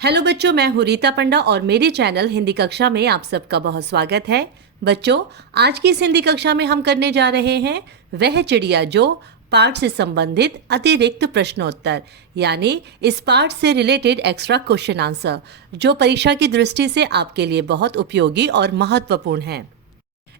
Hello बच्चों, मैं हूँ रीता पंडा और मेरे चैनल हिंदी कक्षा में आप सबका बहुत स्वागत है। बच्चों, आज की इस हिंदी कक्षा में हम करने जा रहे हैं वह चिड़िया जो पाठ से संबंधित अतिरिक्त प्रश्नोत्तर, यानी इस पाठ से रिलेटेड एक्स्ट्रा क्वेश्चन आंसर, जो परीक्षा की दृष्टि से आपके लिए बहुत उपयोगी और महत्वपूर्ण है।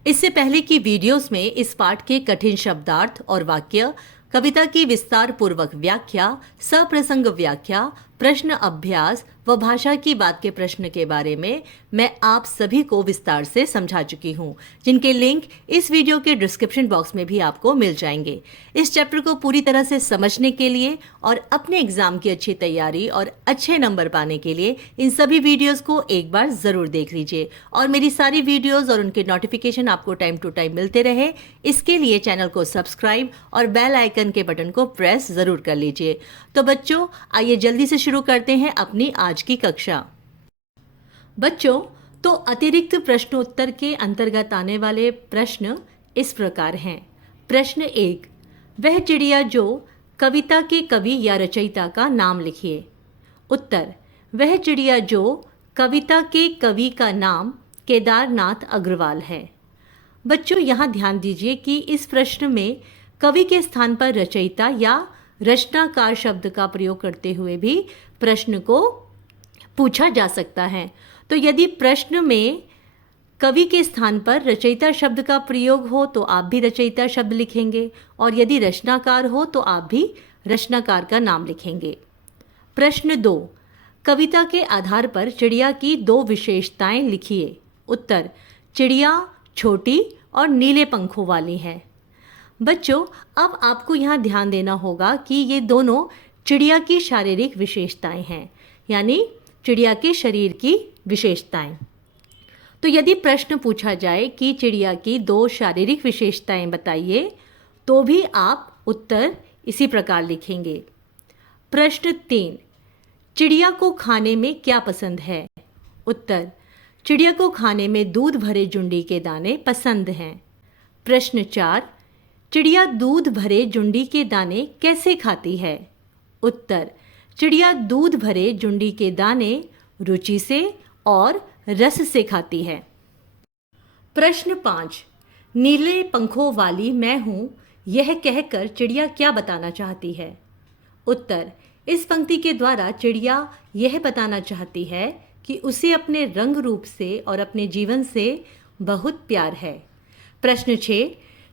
इससे पहले की वीडियोस में इस पाठ के कठिन शब्दार्थ और वाक्य, कविता की विस्तार पूर्वक व्याख्या, सप्रसंग व्याख्या, प्रश्न अभ्यास व भाषा की बात के प्रश्न के बारे में मैं आप सभी को विस्तार से समझा चुकी हूँ, जिनके लिंक इस वीडियो के डिस्क्रिप्शन बॉक्स में भी आपको मिल जाएंगे। इस चैप्टर को पूरी तरह से समझने के लिए और अपने एग्जाम की अच्छी तैयारी और अच्छे नंबर पाने के लिए इन सभी वीडियोस को एक बार ज़रूर देख लीजिए और मेरी सारी वीडियोस और उनके नोटिफिकेशन आपको टाइम टू टाइम मिलते रहे, इसके लिए चैनल को सब्सक्राइब और बेल आइकन के बटन को प्रेस ज़रूर कर लीजिए। तो बच्चों, आइए जल्दी से शुरू करते हैं अपनी आज की कक्षा। बच्चों, तो अतिरिक्त प्रश्नोत्तर के अंतर्गत आने वाले प्रश्न इस प्रकार हैं। प्रश्न 1, वह चिड़िया जो कविता के कवि या रचयिता का नाम लिखिए। उत्तर, वह चिड़िया जो कविता के कवि का नाम केदारनाथ अग्रवाल है। बच्चों, यहाँ ध्यान दीजिए कि इस प्रश्न में कवि के स्थान पर रचयिता या रचनाकार शब्द का प्रयोग करते हुए भी प्रश्न को पूछा जा सकता है। तो यदि प्रश्न में कवि के स्थान पर रचयिता शब्द का प्रयोग हो तो आप भी रचयिता शब्द लिखेंगे, और यदि रचनाकार हो तो आप भी रचनाकार का नाम लिखेंगे। प्रश्न 2, कविता के आधार पर चिड़िया की 2 विशेषताएं लिखिए। उत्तर, चिड़िया छोटी और नीले पंखों वाली है। बच्चों, अब आपको यहाँ ध्यान देना होगा कि ये दोनों चिड़िया की शारीरिक विशेषताएं हैं, यानी चिड़िया के शरीर की विशेषताएं। तो यदि प्रश्न पूछा जाए कि चिड़िया की 2 शारीरिक विशेषताएं बताइए, तो भी आप उत्तर इसी प्रकार लिखेंगे। प्रश्न 3, चिड़िया को खाने में क्या पसंद है? उत्तर, चिड़िया को खाने में दूध भरे जुंडी के दाने पसंद हैं। प्रश्न 4, चिड़िया दूध भरे जुंडी के दाने कैसे खाती है? उत्तर, चिड़िया दूध भरे जुंडी के दाने रुचि से और रस से खाती है। प्रश्न 5, नीले पंखों वाली मैं हूँ, यह कहकर चिड़िया क्या बताना चाहती है? उत्तर, इस पंक्ति के द्वारा चिड़िया यह बताना चाहती है कि उसे अपने रंग रूप से और अपने जीवन से बहुत प्यार है। प्रश्न 6,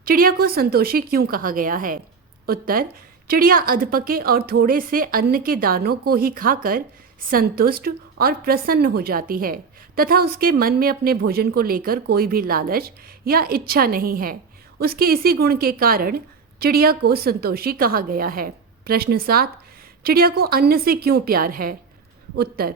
चिड़िया को संतोषी क्यों कहा गया है? उत्तर, चिड़िया अधपके और थोड़े से अन्न के दानों को ही खाकर संतुष्ट और प्रसन्न हो जाती है तथा उसके मन में अपने भोजन को लेकर कोई भी लालच या इच्छा नहीं है। उसके इसी गुण के कारण चिड़िया को संतोषी कहा गया है। प्रश्न 7, चिड़िया को अन्न से क्यों प्यार है? उत्तर,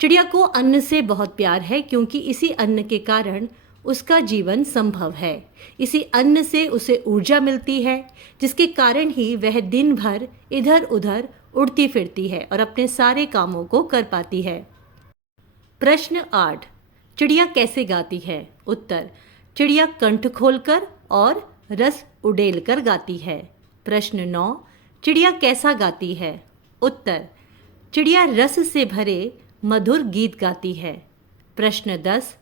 चिड़िया को अन्न से बहुत प्यार है क्योंकि इसी अन्न के कारण उसका जीवन संभव है। इसी अन्न से उसे ऊर्जा मिलती है, जिसके कारण ही वह दिन भर इधर उधर उड़ती फिरती है और अपने सारे कामों को कर पाती है। प्रश्न 8, चिड़िया कैसे गाती है? उत्तर, चिड़िया कंठ खोलकर और रस उड़ेलकर गाती है। प्रश्न 9, चिड़िया कैसा गाती है? उत्तर, चिड़िया रस से भरे मधुर गीत गाती है। प्रश्न 10,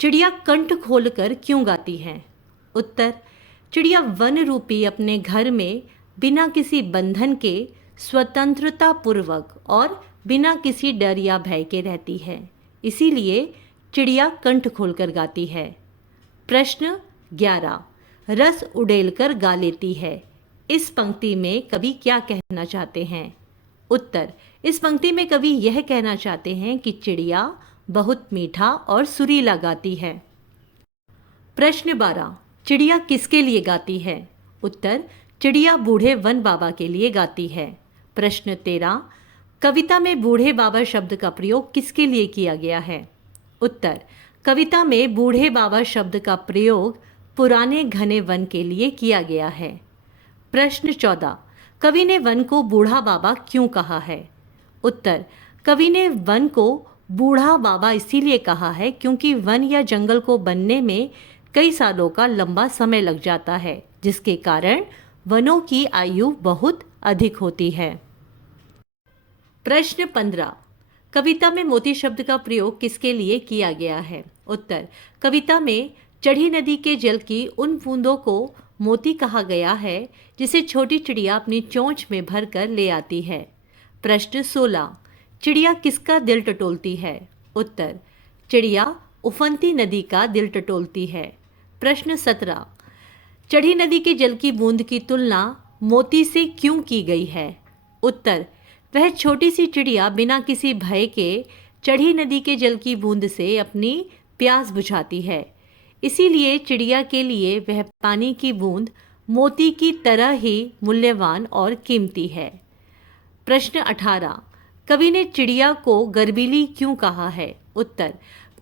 चिड़िया कंठ खोलकर क्यों गाती है? उत्तर, चिड़िया वन रूपी अपने घर में बिना किसी बंधन के स्वतंत्रता पूर्वक और बिना किसी डर या भय के रहती है, इसीलिए चिड़िया कंठ खोलकर गाती है। प्रश्न 11, रस उड़ेलकर गा लेती है, इस पंक्ति में कवि क्या कहना चाहते हैं? उत्तर, इस पंक्ति में कवि यह कहना चाहते हैं कि चिड़िया बहुत मीठा और सुरीला गाती है। प्रश्न 12, चिड़िया किसके लिए गाती है? उत्तर, चिड़िया बूढ़े वन बाबा के लिए गाती है। प्रश्न 13, कविता में बूढ़े बाबा शब्द का प्रयोग किसके लिए किया गया है? उत्तर, कविता में बूढ़े बाबा शब्द का प्रयोग पुराने घने वन के लिए किया गया है। प्रश्न 14, कवि ने वन को बूढ़ा बाबा क्यों कहा है? उत्तर, कवि ने वन को बूढ़ा बाबा इसीलिए कहा है क्योंकि वन या जंगल को बनने में कई सालों का लंबा समय लग जाता है, जिसके कारण वनों की आयु बहुत अधिक होती है। प्रश्न 15, कविता में मोती शब्द का प्रयोग किसके लिए किया गया है? उत्तर, कविता में चढ़ी नदी के जल की उन बूंदों को मोती कहा गया है जिसे छोटी चिड़िया अपनी चोंच में भर कर ले आती है। प्रश्न 16, चिड़िया किसका दिल टटोलती है? उत्तर, चिड़िया उफनती नदी का दिल टटोलती है। प्रश्न 17, चढ़ी नदी के जल की बूंद की तुलना मोती से क्यों की गई है? उत्तर, वह छोटी सी चिड़िया बिना किसी भय के चढ़ी नदी के जल की बूंद से अपनी प्यास बुझाती है, इसीलिए चिड़िया के लिए वह पानी की बूंद मोती की तरह ही मूल्यवान और कीमती है। प्रश्न 18, कवि ने चिड़िया को गर्वीली क्यों कहा है? उत्तर,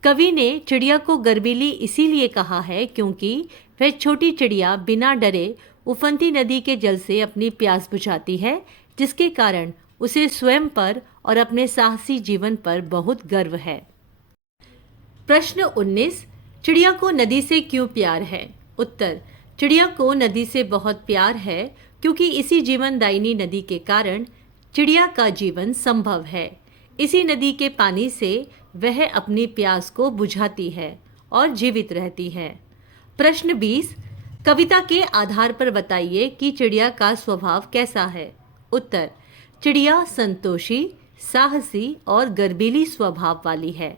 कवि ने चिड़िया को गर्वीली इसीलिए कहा है क्योंकि वह छोटी चिड़िया बिना डरे उफनती नदी के जल से अपनी प्यास बुझाती है, जिसके कारण उसे स्वयं पर और अपने साहसी जीवन पर बहुत गर्व है। प्रश्न 19, चिड़िया को नदी से क्यों प्यार है? उत्तर, चिड़िया को नदी से बहुत प्यार है क्योंकि इसी जीवनदायिनी नदी के कारण चिड़िया का जीवन संभव है। इसी नदी के पानी से वह अपनी प्यास को बुझाती है और जीवित रहती है। प्रश्न 20, कविता के आधार पर बताइए कि चिड़िया का स्वभाव कैसा है? उत्तर, चिड़िया संतोषी, साहसी और गर्वीली स्वभाव वाली है।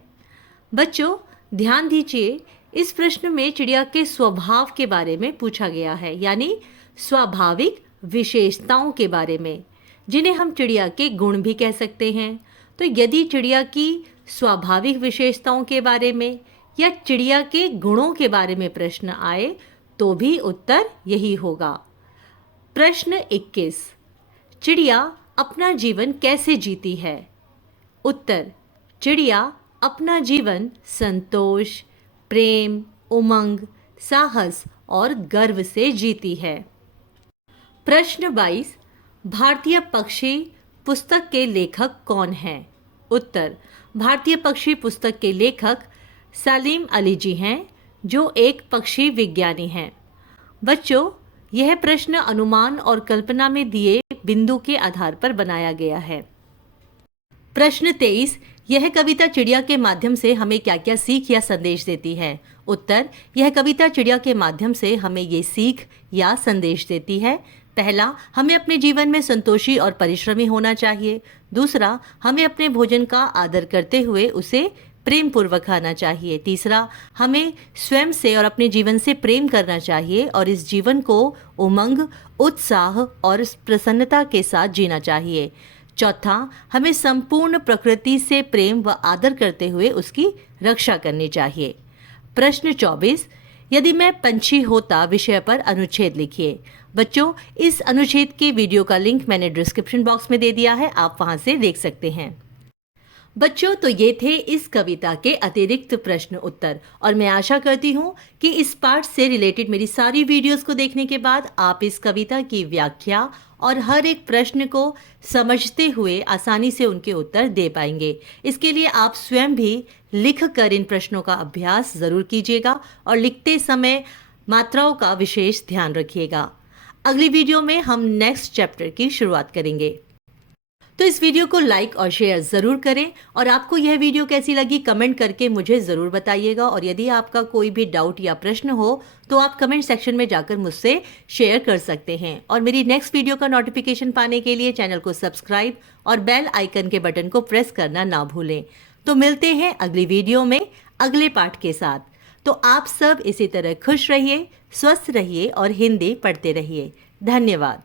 बच्चों, ध्यान दीजिए, इस प्रश्न में चिड़िया के स्वभाव के बारे में पूछा गया है, यानी स्वाभाविक विशेषताओं के बारे में, जिन्हें हम चिड़िया के गुण भी कह सकते हैं। तो यदि चिड़िया की स्वाभाविक विशेषताओं के बारे में या चिड़िया के गुणों के बारे में प्रश्न आए तो भी उत्तर यही होगा। प्रश्न 21, चिड़िया अपना जीवन कैसे जीती है? उत्तर, चिड़िया अपना जीवन संतोष, प्रेम, उमंग, साहस और गर्व से जीती है। प्रश्न 22, भारतीय पक्षी पुस्तक के लेखक कौन हैं? उत्तर, भारतीय पक्षी पुस्तक के लेखक सलीम अली जी हैं, जो एक पक्षी विज्ञानी हैं। बच्चों, यह प्रश्न अनुमान और कल्पना में दिए बिंदु के आधार पर बनाया गया है। प्रश्न 23, यह कविता चिड़िया के माध्यम से हमें क्या क्या सीख या संदेश देती है? उत्तर, यह कविता चिड़िया के माध्यम से हमें ये सीख या संदेश देती है। पहला, हमें अपने जीवन में संतोषी और परिश्रमी होना चाहिए। दूसरा, हमें अपने भोजन का आदर करते हुए उसे प्रेम पूर्वक खाना चाहिए। तीसरा, हमें स्वयं से और अपने जीवन से प्रेम करना चाहिए और इस जीवन को उमंग, उत्साह और प्रसन्नता के साथ जीना चाहिए। चौथा, हमें संपूर्ण प्रकृति से प्रेम व आदर करते हुए उसकी रक्षा करनी चाहिए। प्रश्न 24, यदि मैं पंछी होता विषय पर अनुच्छेद लिखिए। बच्चों, इस अनुच्छेद के वीडियो का लिंक मैंने डिस्क्रिप्शन बॉक्स में दे दिया है, आप वहां से देख सकते हैं। बच्चों, तो ये थे इस कविता के अतिरिक्त प्रश्न उत्तर, और मैं आशा करती हूँ कि इस पाठ से रिलेटेड मेरी सारी वीडियोस को देखने के बाद आप इस कविता की व्याख्या और हर एक प्रश्न को समझते हुए आसानी से उनके उत्तर दे पाएंगे। इसके लिए आप स्वयं भी लिख कर इन प्रश्नों का अभ्यास ज़रूर कीजिएगा और लिखते समय मात्राओं का विशेष ध्यान रखिएगा। अगली वीडियो में हम नेक्स्ट चैप्टर की शुरुआत करेंगे। तो इस वीडियो को लाइक और शेयर ज़रूर करें, और आपको यह वीडियो कैसी लगी कमेंट करके मुझे ज़रूर बताइएगा। और यदि आपका कोई भी डाउट या प्रश्न हो तो आप कमेंट सेक्शन में जाकर मुझसे शेयर कर सकते हैं। और मेरी नेक्स्ट वीडियो का नोटिफिकेशन पाने के लिए चैनल को सब्सक्राइब और बेल आइकन के बटन को प्रेस करना ना भूलें। तो मिलते हैं अगली वीडियो में अगले पाठ के साथ। तो आप सब इसी तरह खुश रहिए, स्वस्थ रहिए और हिंदी पढ़ते रहिए। धन्यवाद।